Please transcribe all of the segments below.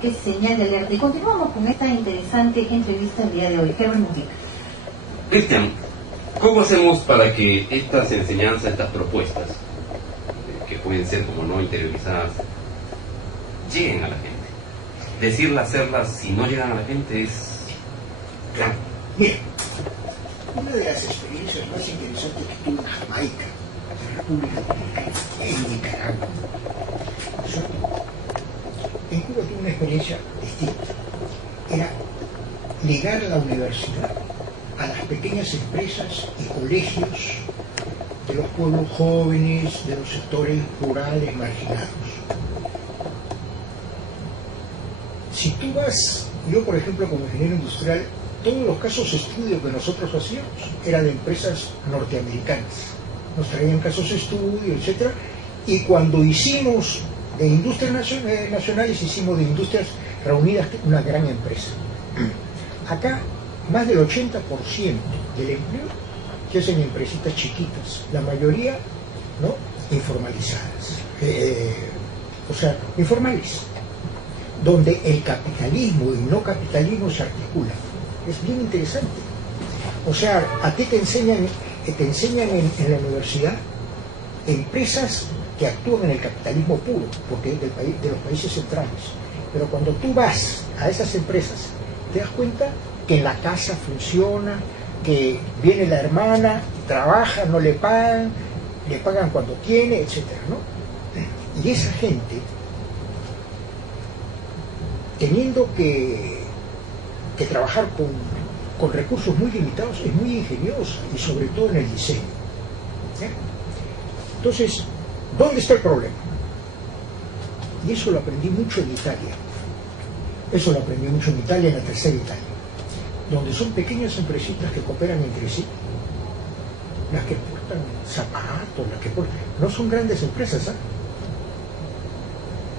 que es Señal de Alerta. Y continuamos con esta interesante entrevista el día de hoy. Herbert Mujica. Cristian, ¿cómo hacemos para que estas enseñanzas, estas propuestas, que pueden ser como no interiorizadas, lleguen a la gente? Decirlas, hacerlas, si no llegan a la gente es... Claro. Mira, una de las experiencias más interesantes que tuve en Jamaica, en la República Dominicana, en Nicaragua, en Cuba tuve una experiencia distinta. Era ligar la universidad a las pequeñas empresas y colegios de los pueblos jóvenes, de los sectores rurales marginados. Si tú vas, yo por ejemplo como ingeniero industrial, todos los casos de estudio que nosotros hacíamos eran de empresas norteamericanas. Nos traían casos de estudio, etc. Y cuando hicimos de industrias nacionales, hicimos de industrias reunidas una gran empresa. Acá, más del 80% del empleo se hacen en empresitas chiquitas, la mayoría ¿no? Informalizadas, o sea, informales, donde el capitalismo y el no capitalismo se articulan. Es bien interesante. O sea, a ti te enseñan en la universidad empresas que actúan en el capitalismo puro, porque es de los países centrales. Pero cuando tú vas a esas empresas, te das cuenta que en la casa funciona, que viene la hermana, trabaja, no le pagan cuando tiene, etc., ¿no? Y esa gente, teniendo que trabajar con recursos muy limitados, es muy ingeniosa, y sobre todo en el diseño. Entonces, ¿dónde está el problema? Y eso lo aprendí mucho en Italia. Eso lo aprendí mucho en Italia, en la tercera Italia, donde son pequeñas empresitas que cooperan entre sí, las que portan zapatos, no son grandes empresas, ¿eh?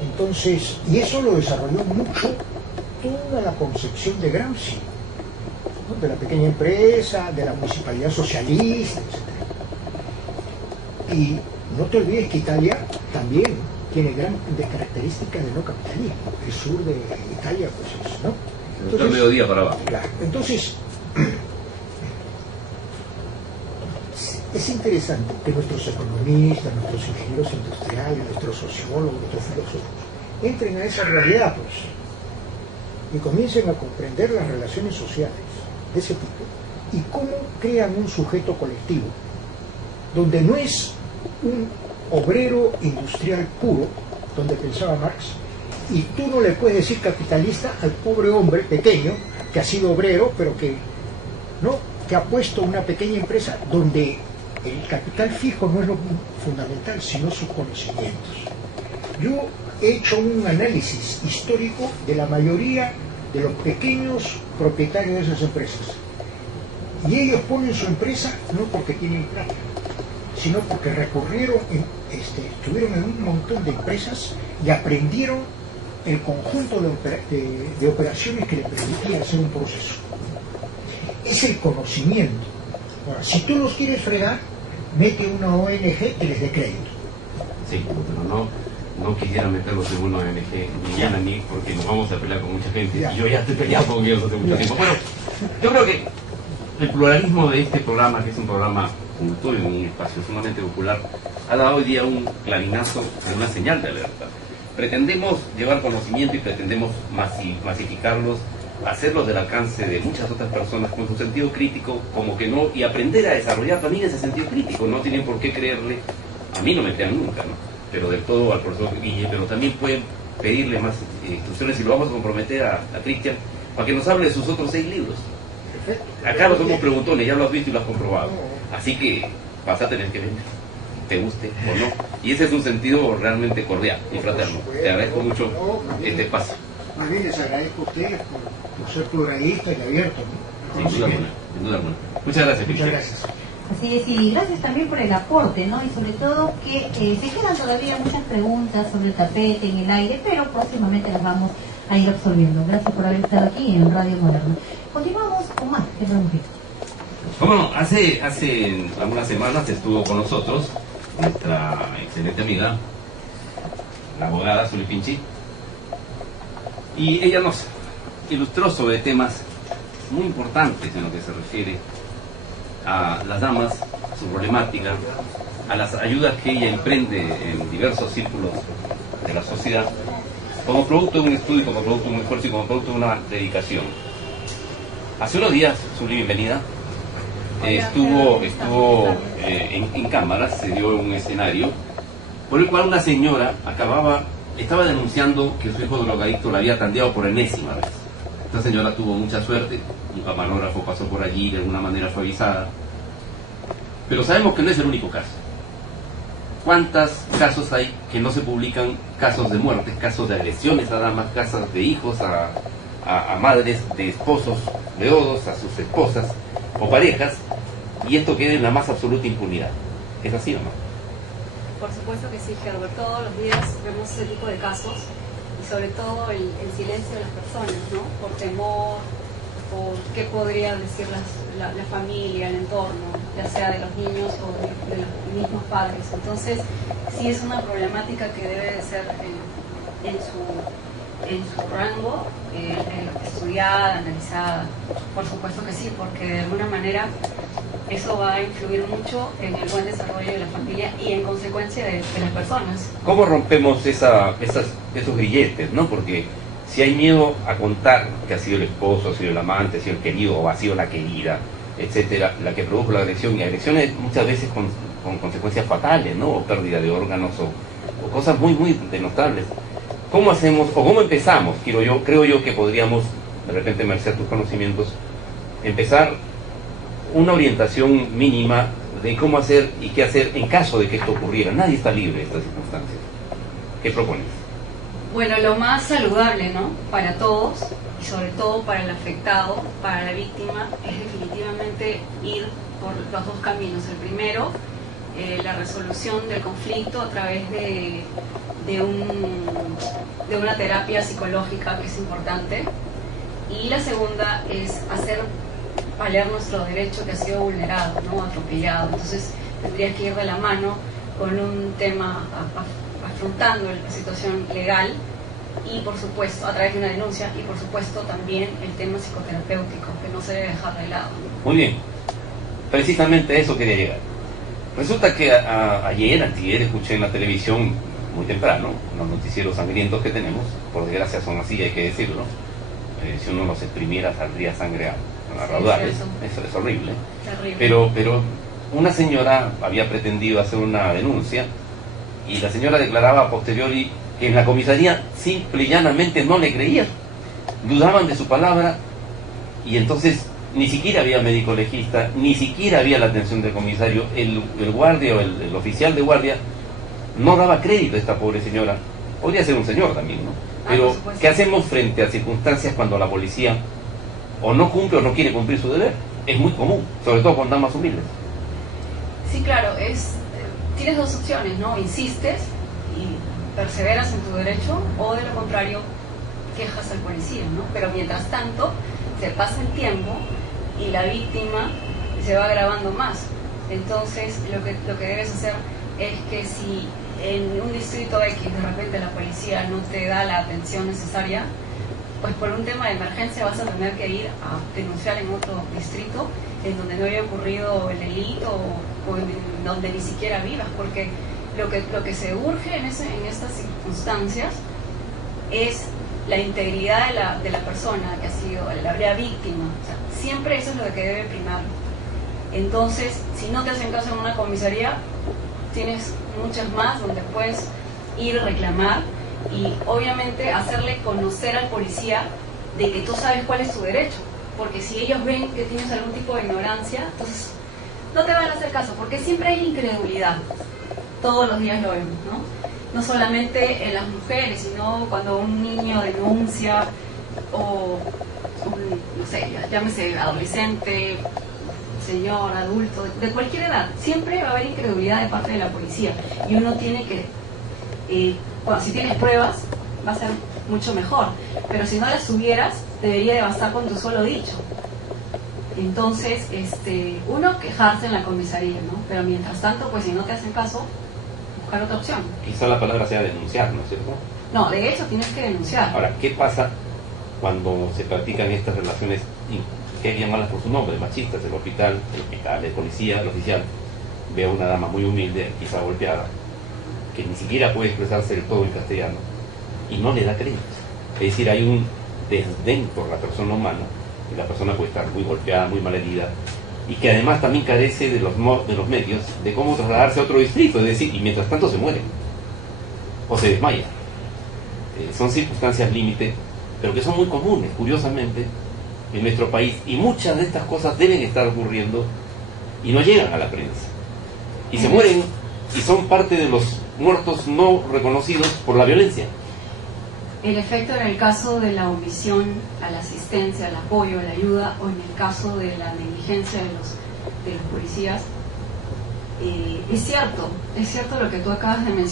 Entonces, y eso lo desarrolló mucho toda la concepción de Gramsci, ¿no? De la pequeña empresa, de la municipalidad socialista, etc. Y no te olvides que Italia también tiene grandes características de no capitalismo. El sur de Italia, pues es, ¿no? Entonces, el mediodía para abajo. Claro, entonces, es interesante que nuestros economistas, nuestros ingenieros industriales, nuestros sociólogos, nuestros filósofos, entren a esa realidad, pues, y comiencen a comprender las relaciones sociales de ese tipo y cómo crean un sujeto colectivo, donde no es un obrero industrial puro, donde pensaba Marx, y tú no le puedes decir capitalista al pobre hombre pequeño que ha sido obrero, pero que ha puesto una pequeña empresa donde el capital fijo no es lo fundamental, sino sus conocimientos. Yo he hecho un análisis histórico de la mayoría de los pequeños propietarios de esas empresas, y ellos ponen su empresa no porque tienen plata, sino porque estuvieron en un montón de empresas y aprendieron el conjunto de operaciones que les permitían hacer un proceso. Es el conocimiento. Ahora, si tú los quieres fregar, mete una ONG que les dé crédito. Sí, pero no quisiera meterlos en una ONG, ni a mí, porque nos vamos a pelear con mucha gente. Y yo ya estoy peleando con ellos hace mucho tiempo. Bueno, yo creo que el pluralismo de este programa, que es un programa culto en un espacio sumamente popular, ha dado hoy día un clarinazo en una señal de alerta. Pretendemos llevar conocimiento y pretendemos masificarlos, hacerlos del alcance de muchas otras personas con su sentido crítico, como que no, y aprender a desarrollar también ese sentido crítico. No tienen por qué creerle, a mí no me crean nunca, ¿no? Pero del todo al profesor Guille, pero también pueden pedirle más instrucciones, y lo vamos a comprometer a Cristian para que nos hable de sus otros 6 libros. Acá los somos preguntones, ya lo has visto y lo has comprobado. Así que vas a tener que venir, te guste o no. Y ese es un sentido realmente cordial y fraterno. Te agradezco mucho este espacio. Más bien les agradezco a ustedes por ser pluralistas y abiertos, ¿no? Sin duda alguna. Muchas gracias, Cristian. Muchas gracias. Así es, y gracias también por el aporte, ¿no? Y sobre todo que se quedan todavía muchas preguntas sobre el tapete, en el aire, pero próximamente las vamos a ir absorbiendo. Gracias por haber estado aquí en Radio Moderna. Continuamos con más. Bueno, hace algunas semanas estuvo con nosotros nuestra excelente amiga, la abogada Zuli Pinchi, Y ella nos ilustró sobre temas muy importantes en lo que se refiere a las damas, su problemática, a las ayudas que ella emprende en diversos círculos de la sociedad, como producto de un estudio, como producto de un esfuerzo y como producto de una dedicación. Hace unos días, Zully, bienvenida, estuvo en cámaras, se dio un escenario por el cual una señora estaba denunciando que su hijo drogadicto la había tanteado por enésima vez. Esta señora tuvo mucha suerte, un camarógrafo pasó por allí, de alguna manera fue avisada, pero sabemos que no es el único caso. ¿Cuántos casos hay que no se publican? Casos de muertes, casos de agresiones a damas, casos de hijos a madres, de esposos leodos, a sus esposas o parejas, y esto queda en la más absoluta impunidad. ¿Es así o no? Por supuesto que sí, Herbert. Todos los días vemos ese tipo de casos y sobre todo el silencio de las personas, ¿no? Por temor, por qué podría decir la familia, el entorno, ya sea de los niños o de los mismos padres. Entonces, sí es una problemática que debe de ser en su rango estudiada, analizada. Por supuesto que sí, porque de alguna manera eso va a influir mucho en el buen desarrollo de la familia y en consecuencia de las personas. ¿Cómo rompemos esos grilletes, no? Porque si hay miedo a contar que ha sido el esposo, ha sido el amante, ha sido el querido o ha sido la querida, etcétera, la que produjo la agresión, y agresiones muchas veces con consecuencias fatales, ¿no? O pérdida de órganos o cosas muy, muy denotables. ¿Cómo hacemos o cómo empezamos? Creo yo que podríamos, de repente, merced a tus conocimientos, empezar una orientación mínima de cómo hacer y qué hacer en caso de que esto ocurriera. Nadie está libre de estas circunstancias. ¿Qué propones? Bueno, lo más saludable, ¿no? Para todos y sobre todo para el afectado, para la víctima, es definitivamente ir por los dos caminos. El primero, la resolución del conflicto a través de una terapia psicológica, que es importante, y la segunda es hacer valer nuestro derecho que ha sido vulnerado, ¿no? Atropellado. Entonces tendría que ir de la mano con un tema afrontando la situación legal y por supuesto a través de una denuncia y por supuesto también el tema psicoterapéutico, que no se debe dejar de lado. Muy bien, precisamente a eso quería llegar. Resulta que antier escuché en la televisión muy temprano, los noticieros sangrientos que tenemos, por desgracia son así, hay que decirlo. Si uno los exprimiera saldría sangre a raudales, eso es horrible. Pero una señora había pretendido hacer una denuncia y la señora declaraba a posteriori que en la comisaría simple y llanamente no le creían, dudaban de su palabra, y entonces ni siquiera había médico legista, ni siquiera había la atención del comisario, el guardia o el oficial de guardia no daba crédito a esta pobre señora. Podría ser un señor también, ¿no? Pero ¿qué hacemos frente a circunstancias cuando la policía o no cumple o no quiere cumplir su deber? Es muy común, sobre todo con damas humildes. Sí, claro, tienes dos opciones, ¿no? Insistes y perseveras en tu derecho, o de lo contrario quejas al policía, ¿no? Pero mientras tanto se pasa el tiempo y la víctima se va agravando más. Entonces lo que debes hacer es que si en un distrito X de repente la policía no te da la atención necesaria, pues por un tema de emergencia vas a tener que ir a denunciar en otro distrito en donde no haya ocurrido el delito o en donde ni siquiera vivas, porque lo que se urge en estas circunstancias es la integridad de la persona que ha sido la víctima. O sea, siempre eso es lo que debe primar. Entonces, si no te hacen caso en una comisaría, tienes muchas más donde puedes ir a reclamar y obviamente hacerle conocer al policía de que tú sabes cuál es tu derecho, porque si ellos ven que tienes algún tipo de ignorancia, entonces no te van a hacer caso, porque siempre hay incredulidad. Todos los días lo vemos, ¿no? No solamente en las mujeres, sino cuando un niño denuncia o no sé, llámese adolescente, señor, adulto, de cualquier edad, siempre va a haber incredulidad de parte de la policía y uno tiene que, si tienes pruebas, va a ser mucho mejor, pero si no las tuvieras, debería de bastar con tu solo dicho. Entonces, uno, quejarse en la comisaría, ¿no? Pero mientras tanto, pues si no te hacen caso, buscar otra opción. Quizá la palabra sea denunciar, ¿no es cierto? No, de hecho tienes que denunciar. Ahora, ¿qué pasa cuando se practican estas relaciones que hay que llamarlas por su nombre, machistas, el hospital, el policía, el oficial, ve a una dama muy humilde, quizá golpeada, que ni siquiera puede expresarse del todo en castellano, y no le da crédito. Es decir, hay un desdén por la persona humana, y la persona puede estar muy golpeada, muy malherida, y que además también carece de los medios de cómo trasladarse a otro distrito, es decir, y mientras tanto se muere, o se desmaya. Son circunstancias límite, pero que son muy comunes, curiosamente, en nuestro país, y muchas de estas cosas deben estar ocurriendo y no llegan a la prensa. Y se mueren, y son parte de los muertos no reconocidos por la violencia. El efecto en el caso de la omisión a la asistencia, al apoyo, a la ayuda, o en el caso de la negligencia de los policías, es cierto lo que tú acabas de mencionar.